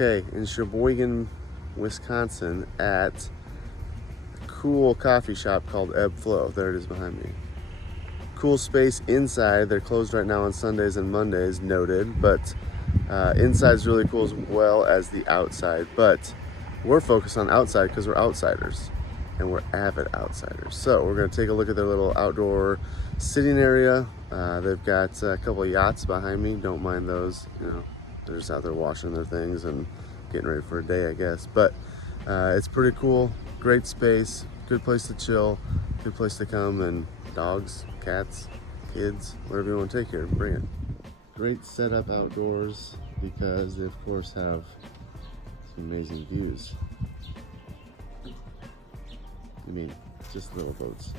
Okay, in Sheboygan, Wisconsin, at a cool coffee shop called Eb Flo. There it is behind me. Cool space inside. They're closed right now on Sundays and Mondays, noted, but inside's really cool as well as the outside. But we're focused on outside because we're outsiders and we're avid outsiders. So we're gonna take a look at their little outdoor sitting area. They've got a couple of yachts behind me. Don't mind those, you know, they're just out there washing their things and getting ready for a day, I guess. But it's pretty cool, great space, good place to chill, good place to come, and dogs, cats, kids, whatever you want to take here, bring it. Great setup outdoors because they of course have some amazing views. I mean, just little boats,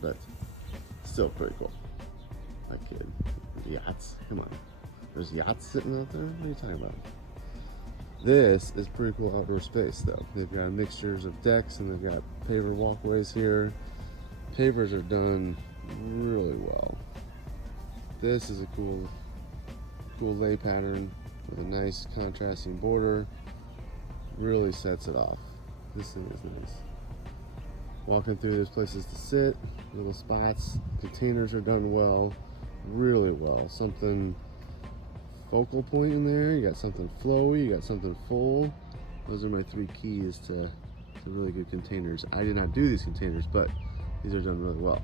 but still pretty cool. My kid, yachts, come on. There's yachts sitting out there? What are you talking about? This is pretty cool outdoor space though. They've got mixtures of decks and they've got paver walkways here. Pavers are done really well. This is a cool lay pattern with a nice contrasting border. Really sets it off. This thing is nice. Walking through, there's places to sit, little spots. Containers are done well, really well. Something focal point in there. You got something flowy, you got something full. Those are my three keys to really good containers. I did not do these containers, but these are done really well.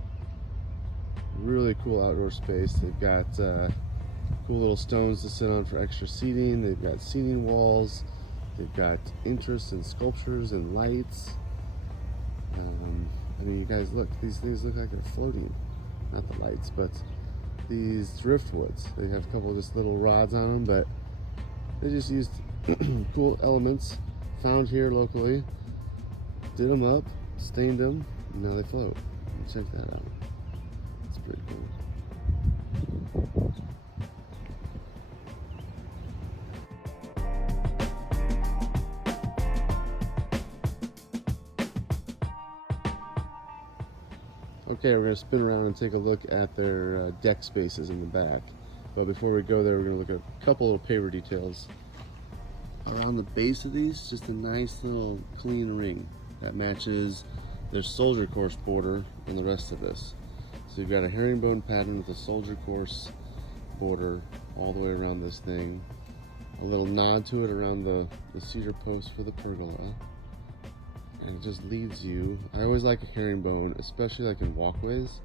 Really cool outdoor space. They've got cool little stones to sit on for extra seating. They've got seating walls. They've got interest in sculptures and lights. I mean, you guys look, these things look like they're floating. Not the lights, but these driftwoods. They have a couple of just little rods on them, but they just used cool elements found here locally, did them up, stained them, and now they float. Check that out. It's pretty cool. Okay, we're going to spin around and take a look at their deck spaces in the back. But before we go there, we're going to look at a couple little paver details. Around the base of these, just a nice little clean ring that matches their soldier course border and the rest of this. So you've got a herringbone pattern with a soldier course border all the way around this thing. A little nod to it around the cedar post for the pergola. And it just leads you. I always like a herringbone, especially like in walkways,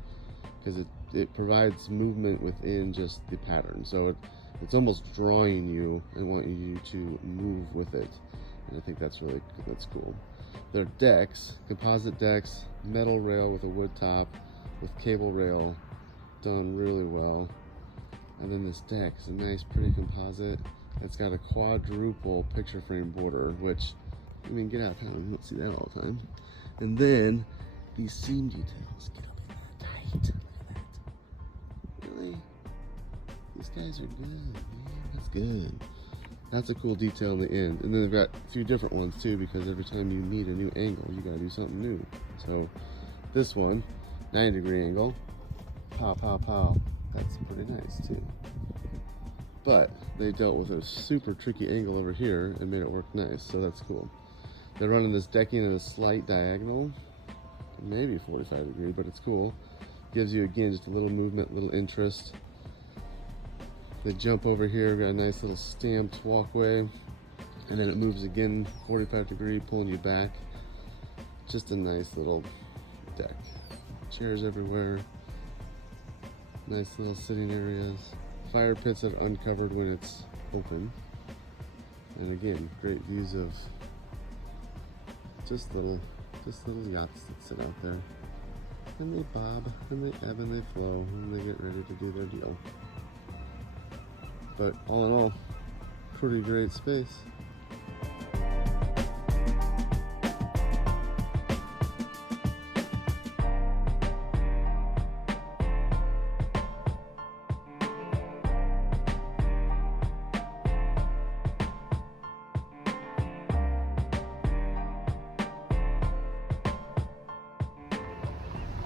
because it provides movement within just the pattern. So it's almost drawing you and wanting you to move with it. And I think that's cool. They're decks, composite decks, metal rail with a wood top, with cable rail, done really well. And then this deck is a nice, pretty composite. It's got a quadruple picture frame border, which, I mean, get out of town, you don't see that all the time. And then these seam details, get up in there tight, look at that. Really? These guys are good, man, that's good. That's a cool detail in the end. And then they've got a few different ones too, because every time you need a new angle, you gotta do something new. So this one, 90-degree angle, pow, pow, pow. That's pretty nice too. But they dealt with a super tricky angle over here and made it work nice, so that's cool. They're running this decking at a slight diagonal, maybe 45-degree, but it's cool. Gives you, again, just a little movement, little interest. They jump over here, got a nice little stamped walkway, and then it moves again 45-degree, pulling you back. Just a nice little deck. Chairs everywhere. Nice little sitting areas. Fire pits that are uncovered when it's open. And again, great views of just little yachts that sit out there. And they bob, and they ebb, and they flow, and they get ready to do their deal. But all in all, pretty great space.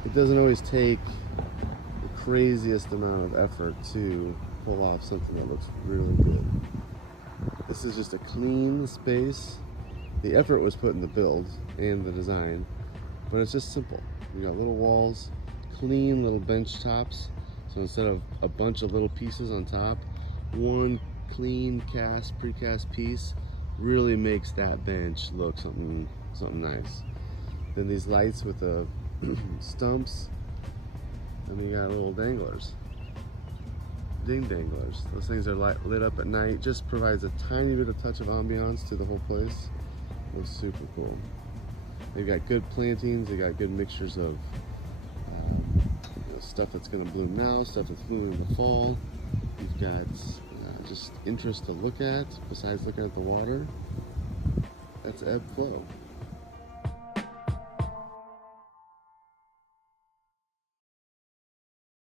It doesn't always take the craziest amount of effort to pull off something that looks really good. The This is just a clean space. The effort was put in the build and the design, but it's just simple. You got little walls, clean little bench tops. So instead of a bunch of little pieces on top, one clean precast piece really makes that bench look something nice. Then these lights with the stumps, and we got little danglers, ding danglers. Those things are lit up at night. Just provides a tiny bit of touch of ambiance to the whole place. Looks super cool. They've got good plantings. They got good mixtures of stuff that's going to bloom now, stuff that's blooming in the fall. You've got just interest to look at besides looking at the water. That's Eb Flo.